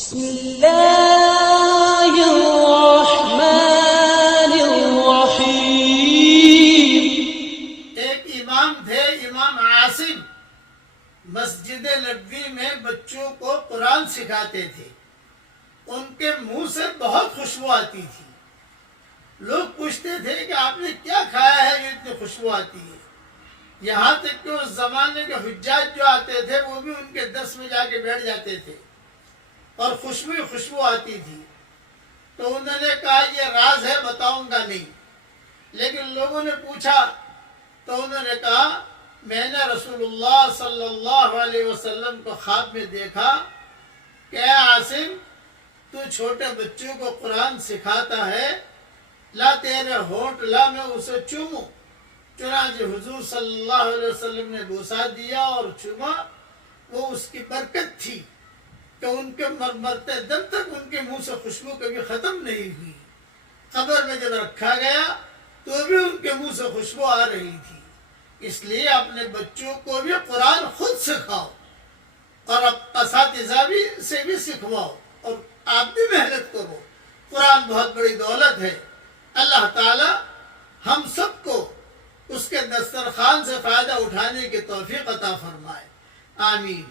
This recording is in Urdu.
بسم اللہ الرحمن الرحیم۔ ایک امام تھے، امام عاصم، مسجد نبوی میں بچوں کو قرآن سکھاتے تھے۔ ان کے منہ سے بہت خوشبو آتی تھی۔ لوگ پوچھتے تھے کہ آپ نے کیا کھایا ہے یہ اتنی خوشبو آتی ہے؟ یہاں تک کہ اس زمانے کے حجاج جو آتے تھے وہ بھی ان کے درس میں جا کے بیٹھ جاتے تھے اور خوشبو آتی تھی۔ تو انہوں نے کہا یہ راز ہے، بتاؤں گا نہیں۔ لیکن لوگوں نے پوچھا تو انہوں نے کہا میں نے رسول اللہ صلی اللہ علیہ وسلم کو خواب میں دیکھا کہ اے عاصم، تو چھوٹے بچوں کو قرآن سکھاتا ہے، لا تیرے ہونٹ لا میں اسے چوموں۔ چنانچہ حضور صلی اللہ علیہ وسلم نے بوسہ دیا اور چوما۔ وہ اس کی برکت تھی کہ ان کے مرتے دم تک ان کے منہ سے خوشبو کبھی ختم نہیں ہوئی۔ قبر میں جب رکھا گیا تو بھی ان کے منہ سے خوشبو آ رہی تھی۔ اس لیے اپنے بچوں کو بھی قرآن خود سکھاؤ اور اساتذہ سے بھی سکھواؤ، اور آپ بھی محنت کرو۔ قرآن بہت بڑی دولت ہے۔ اللہ تعالی ہم سب کو اس کے دسترخوان سے فائدہ اٹھانے کی توفیق عطا فرمائے، آمین۔